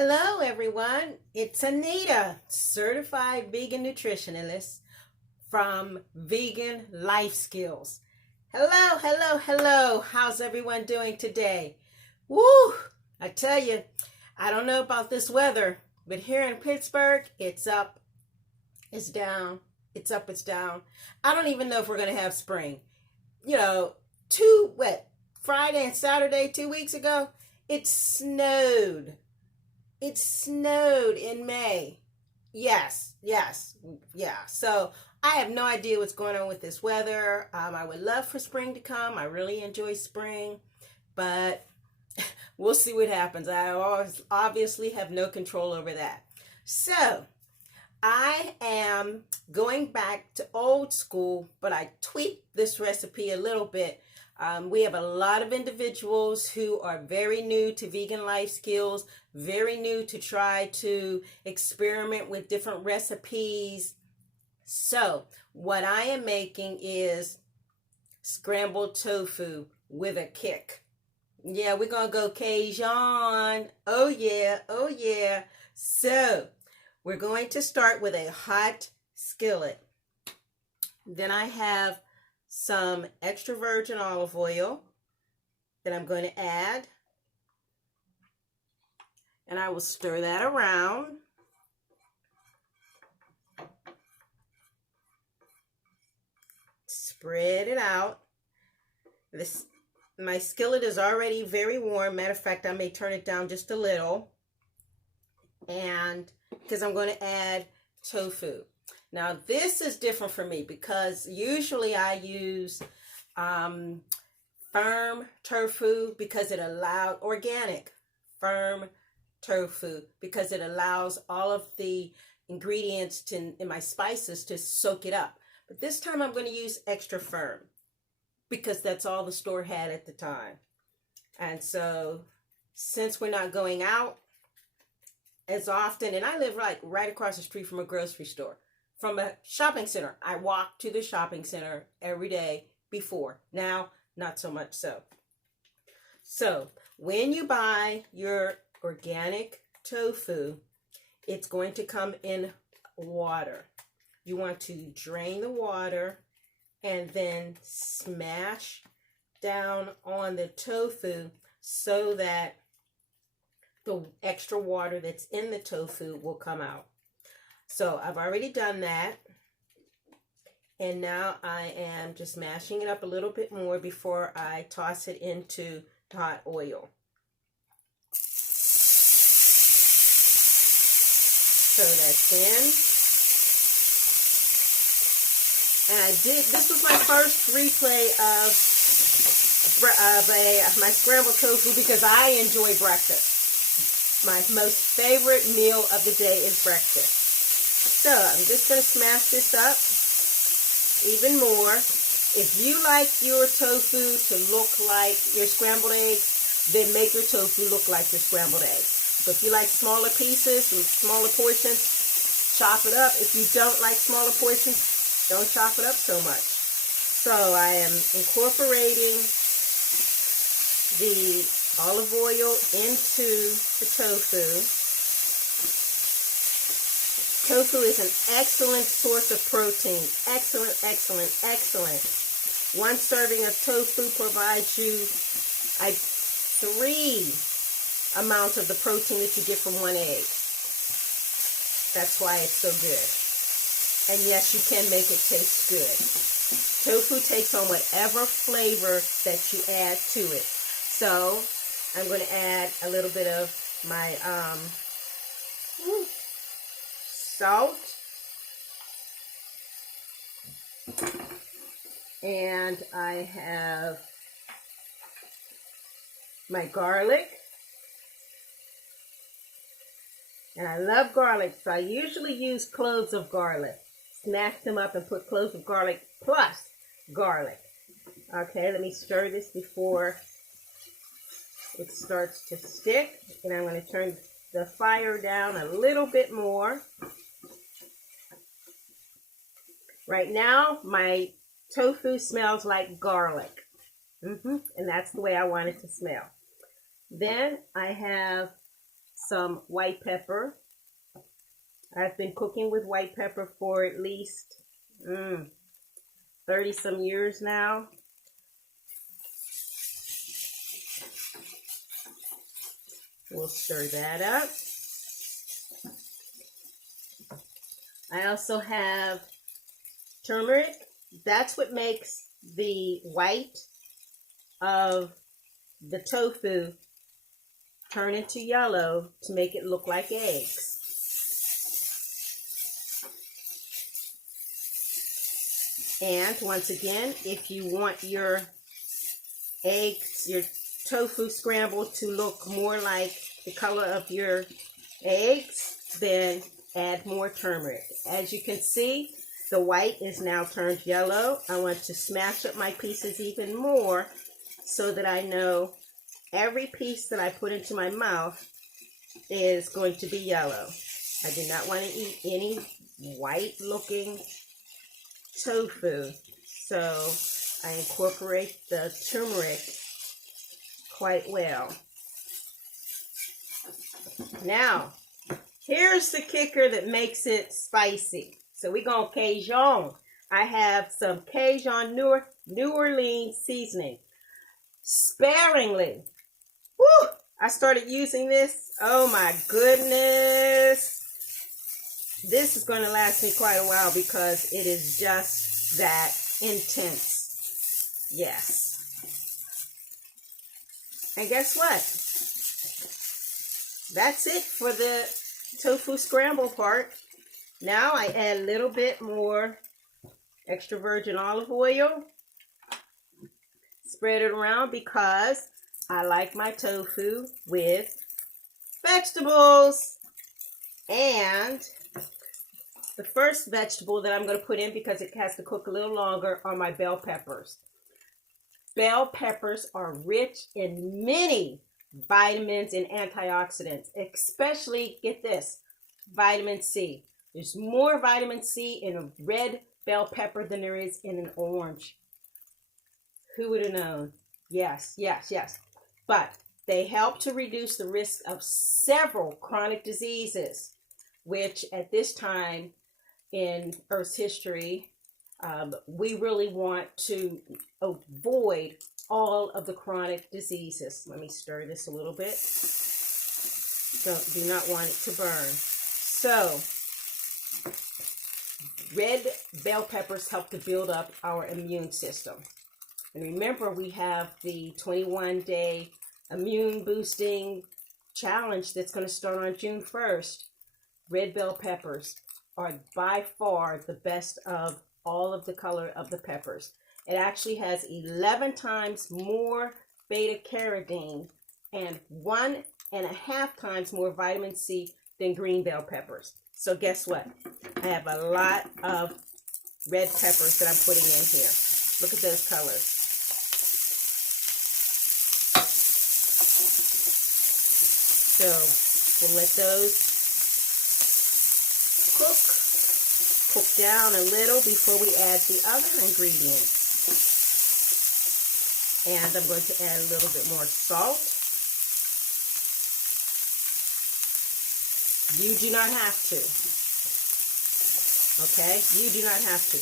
Hello, everyone. It's Anita, certified vegan nutritionist from Vegan Life Skills. Hello, hello, hello. How's everyone doing today? Woo! I tell you, I don't know about this weather, but here in Pittsburgh, it's up, it's down, it's up, it's down. I don't even know if we're going to have spring. Friday and Saturday, 2 weeks ago, it snowed. It snowed in May. Yes. Yeah. So I have no idea what's going on with this weather. I would love for spring to come. I really enjoy spring, but we'll see what happens. I obviously have no control over that. So I am going back to old school, but I tweaked this recipe a little bit. We have a lot of individuals who are very new to vegan life skills, very new to try to experiment with different recipes. So what I am making is scrambled tofu with a kick. Yeah, we're going to go Cajun. Oh yeah. So we're going to start with a hot skillet. Then I have some extra virgin olive oil that I'm going to add. And I will stir that around. Spread it out. My skillet is already very warm. Matter of fact, I may turn it down just a little. And because I'm going to add tofu. Now, this is different for me because usually I use firm tofu because it allows organic firm tofu because it allows all of the ingredients in my spices to soak it up. But this time I'm going to use extra firm because that's all the store had at the time. And so since we're not going out as often, and I live right across the street from a grocery store, from a shopping center. I walk to the shopping center every day before. Now, not so much so. So, when you buy your organic tofu, it's going to come in water. You want to drain the water and then smash down on the tofu so that the extra water that's in the tofu will come out. So I've already done that, and now I am just mashing it up a little bit more before I toss it into hot oil. So that's in. And this was my first replay of my scrambled tofu because I enjoy breakfast. My most favorite meal of the day is breakfast. So I'm just going to smash this up even more. If you like your tofu to look like your scrambled eggs, then make your tofu look like your scrambled eggs. So if you like smaller pieces and smaller portions, chop it up. If you don't like smaller portions, don't chop it up so much. So I am incorporating the olive oil into the tofu. Tofu is an excellent source of protein. Excellent. One serving of tofu provides you 3 amounts of the protein that you get from one egg. That's why it's so good. And yes, you can make it taste good. Tofu takes on whatever flavor that you add to it. So I'm going to add a little bit of my salt, and I have my garlic, and I love garlic, so I usually use cloves of garlic. Smash them up and put cloves of garlic plus garlic. Okay, let me stir this before it starts to stick, and I'm going to turn the fire down a little bit more. Right now, my tofu smells like garlic. And that's the way I want it to smell. Then I have some white pepper. I've been cooking with white pepper for at least 30 some years now. We'll stir that up. I also have turmeric. That's what makes the white of the tofu turn into yellow to make it look like eggs. And once again, if you want your eggs, your tofu scramble to look more like the color of your eggs, then add more turmeric. As you can see, the white is now turned yellow. I want to smash up my pieces even more so that I know every piece that I put into my mouth is going to be yellow. I do not want to eat any white looking tofu, so I incorporate the turmeric quite well. Now, here's the kicker that makes it spicy. So we're going Cajun. I have some Cajun New Orleans seasoning. Sparingly. Woo! I started using this. Oh my goodness. This is going to last me quite a while because it is just that intense. Yes. And guess what? That's it for the tofu scramble part. Now I add a little bit more extra virgin olive oil. Spread it around because I like my tofu with vegetables. And the first vegetable that I'm going to put in, because it has to cook a little longer, are my bell peppers. Bell peppers are rich in many vitamins and antioxidants, especially, get this, vitamin C. There's more vitamin C in a red bell pepper than there is in an orange. Who would have known? Yes, yes, yes. But they help to reduce the risk of several chronic diseases, which at this time in Earth's history, we really want to avoid all of the chronic diseases. Let me stir this a little bit. Do not want it to burn. So, red bell peppers help to build up our immune system. And remember, we have the 21-day immune boosting challenge that's going to start on June 1st. Red bell peppers are by far the best of all of the color of the peppers. It actually has 11 times more beta carotene and 1.5 times more vitamin C than green bell peppers. So guess what? I have a lot of red peppers that I'm putting in here. Look at those colors. So we'll let those cook down a little before we add the other ingredients. And I'm going to add a little bit more salt. You do not have to. Okay? You do not have to.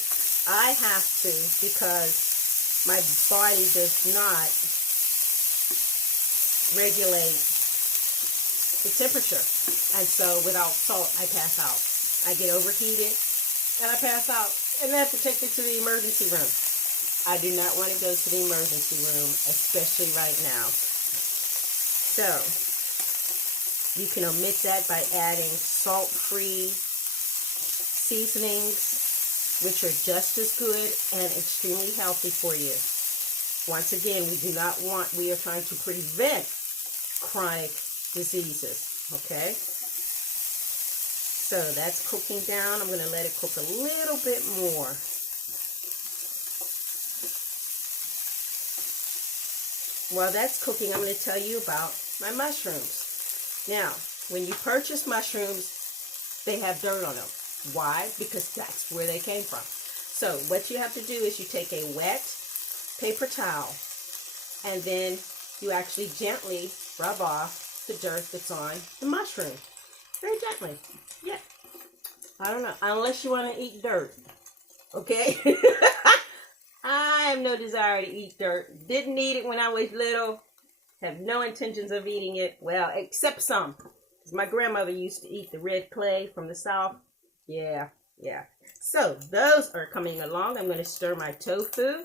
I have to because my body does not regulate the temperature. And so without salt, I pass out. I get overheated and I pass out. And I have to take it to the emergency room. I do not want to go to the emergency room, especially right now. So, you can omit that by adding salt-free seasonings, which are just as good and extremely healthy for you. Once again, we are trying to prevent chronic diseases, okay? So that's cooking down. I'm going to let it cook a little bit more. While that's cooking, I'm going to tell you about my mushrooms. Now, when you purchase mushrooms, they have dirt on them. Why? Because that's where they came from. So what you have to do is you take a wet paper towel and then you actually gently rub off the dirt that's on the mushroom. Very gently. Yeah. I don't know. Unless you want to eat dirt. Okay? I have no desire to eat dirt. Didn't eat it when I was little. Have no intentions of eating it. Well, except some. Because my grandmother used to eat the red clay from the south. Yeah. So, those are coming along. I'm going to stir my tofu.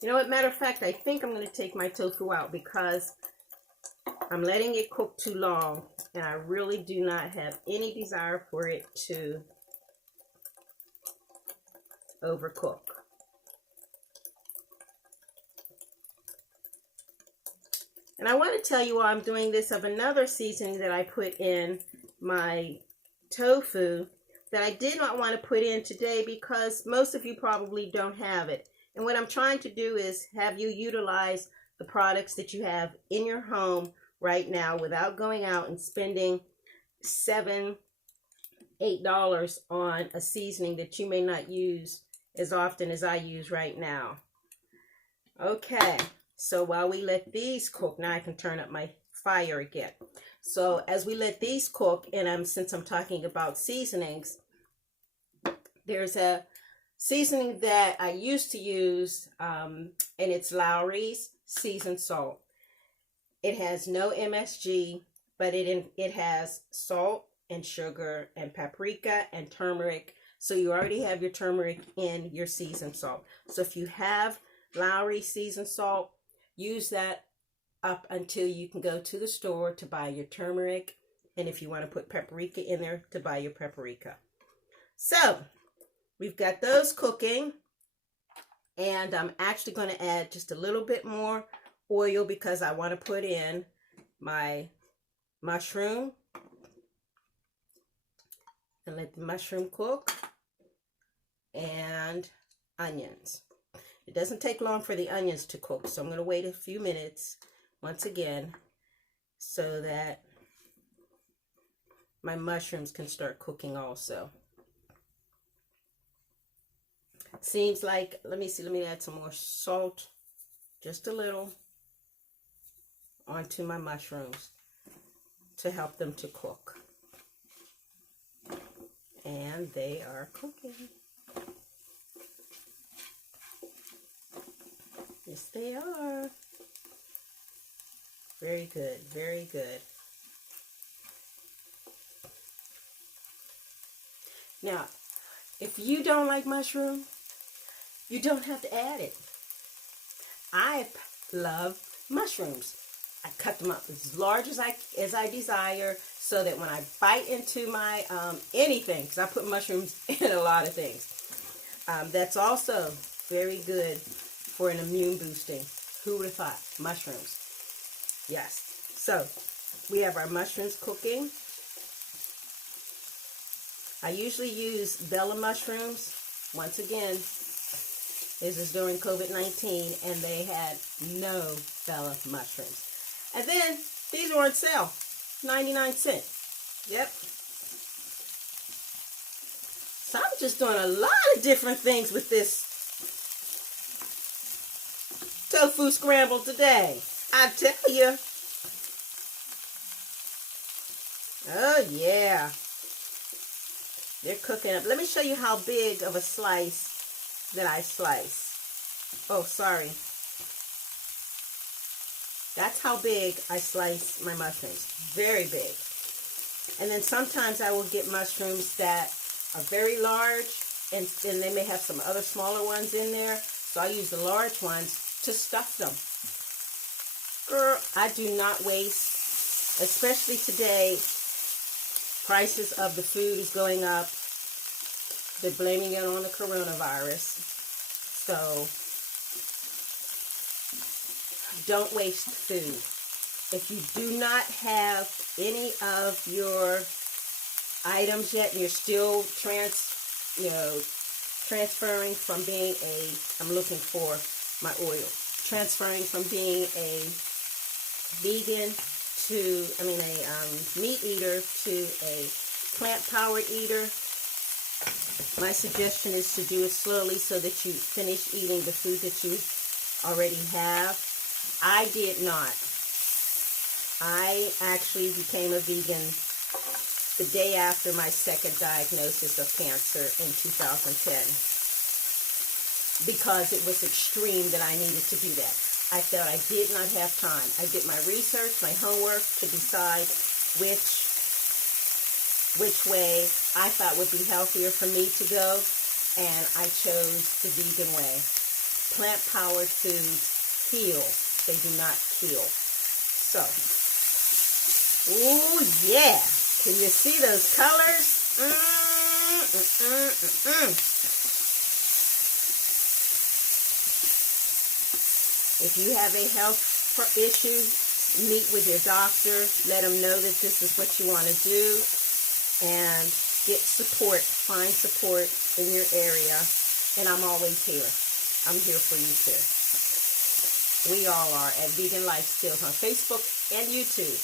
You know what? Matter of fact, I think I'm going to take my tofu out because I'm letting it cook too long. And I really do not have any desire for it to overcook. And I want to tell you while I'm doing this of another seasoning that I put in my tofu that I did not want to put in today because most of you probably don't have it. And what I'm trying to do is have you utilize the products that you have in your home right now without going out and spending $7, $8 on a seasoning that you may not use as often as I use right now. Okay, so while we let these cook, now I can turn up my fire again. So as we let these cook, and since I'm talking about seasonings, there's a seasoning that I used to use, and it's Lowry's seasoned salt. It has no MSG, but it has salt and sugar and paprika and turmeric. So you already have your turmeric in your seasoned salt. So if you have Lowry seasoned salt, use that up until you can go to the store to buy your turmeric. And if you want to put paprika in there, to buy your paprika. So we've got those cooking. And I'm actually going to add just a little bit more oil because I want to put in my mushroom and let the mushroom cook, and onions. It doesn't take long for the onions to cook, so I'm going to wait a few minutes once again so that my mushrooms can start cooking also. Seems like, let me add some more salt, just a little, onto my mushrooms to help them to cook. And they are cooking. Yes, they are. Very good, very good. Now, if you don't like mushroom, you don't have to add it. I love mushrooms. I cut them up as large as I desire so that when I bite into my anything, because I put mushrooms in a lot of things, that's also very good for an immune boosting. Who would have thought? Mushrooms. Yes. So we have our mushrooms cooking. I usually use Bella mushrooms. Once again, this is during COVID-19, and they had no Bella mushrooms. And then these were on sale, 99 cents. Yep. So I'm just doing a lot of different things with this tofu scramble today. I tell you. Oh yeah. They're cooking up. Let me show you how big of a slice that I slice. Oh, sorry. That's how big I slice my mushrooms. Very big. And then sometimes I will get mushrooms that are very large, and they may have some other smaller ones in there. So I use the large ones to stuff them. Girl, I do not waste, especially today. Prices of the food is going up. They're blaming it on the coronavirus. So don't waste food. If you do not have any of your items yet, and you're still transferring from being I'm looking for my oil, transferring from being a vegan to, a meat eater to a plant-powered eater, my suggestion is to do it slowly so that you finish eating the food that you already have. I did not. I actually became a vegan the day after my second diagnosis of cancer in 2010 because it was extreme that I needed to do that. I felt I did not have time. I did my research, my homework to decide which way I thought would be healthier for me to go, and I chose the vegan way. Plant-powered foods heal. They do not kill. So, ooh, yeah. Can you see those colors? If you have a health issue, meet with your doctor. Let them know that this is what you want to do. And get support. Find support in your area. And I'm always here. I'm here for you too. We all are at Vegan Life Skills on Facebook and YouTube.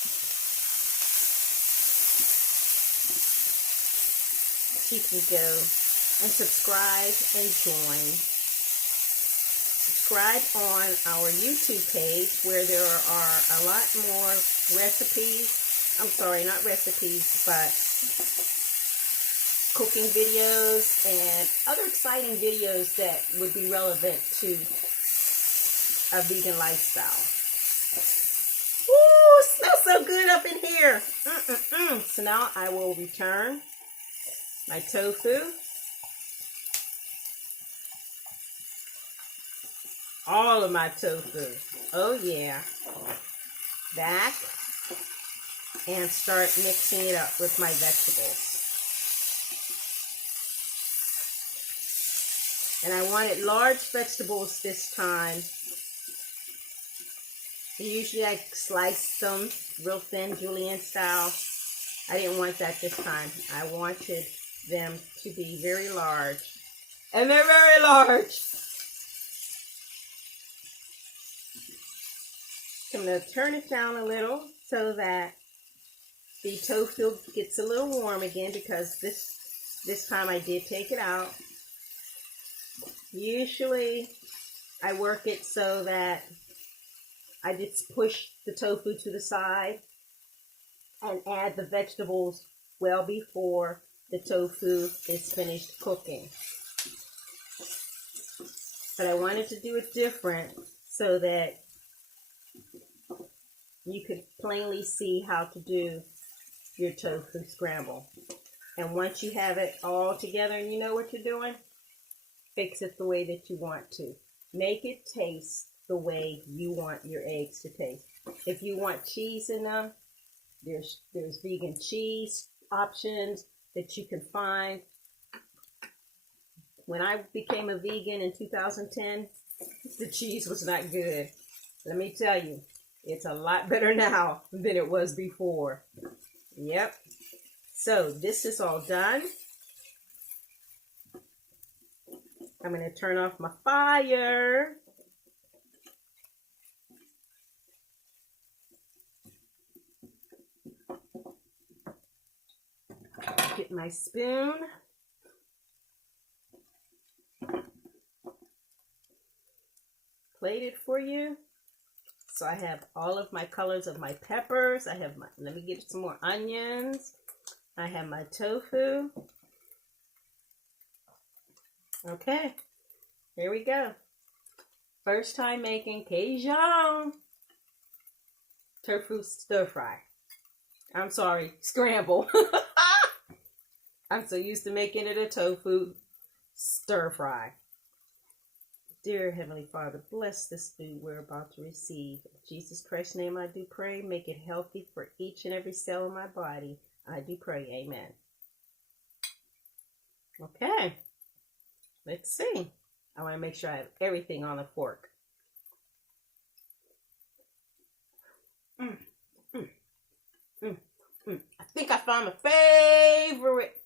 You can go and subscribe and join. Subscribe on our YouTube page where there are a lot more recipes. I'm sorry, not recipes, but cooking videos and other exciting videos that would be relevant to a vegan lifestyle. Woo! Smells so good up in here. So now I will return my tofu. All of my tofu. Oh yeah. Back. And start mixing it up with my vegetables. And I wanted large vegetables this time. Usually I slice them real thin, julienne style. I didn't want that this time. I wanted them to be very large. And they're very large. I'm going to turn it down a little so that the tofu gets a little warm again, because this time I did take it out. Usually I work it so that I just push the tofu to the side and add the vegetables well before the tofu is finished cooking. But I wanted to do it different so that you could plainly see how to do your tofu scramble. And once you have it all together and you know what you're doing, fix it the way that you want to. Make it taste the way you want your eggs to taste. If you want cheese in them, there's vegan cheese options that you can find. When I became a vegan in 2010, the cheese was not good. Let me tell you, it's a lot better now than it was before. Yep. So this is all done. I'm going to turn off my fire. Get my spoon. Plate it for you. So I have all of my colors of my peppers. I have my, let me get some more onions. I have my tofu. Okay, here we go. First time making Cajun tofu stir fry. I'm sorry, scramble. I'm so used to making it a tofu stir fry. Dear Heavenly Father, bless this food we're about to receive. In Jesus Christ's name I do pray. Make it healthy for each and every cell in my body. I do pray. Amen. Okay. Let's see. I want to make sure I have everything on the fork. I think I found my favorite.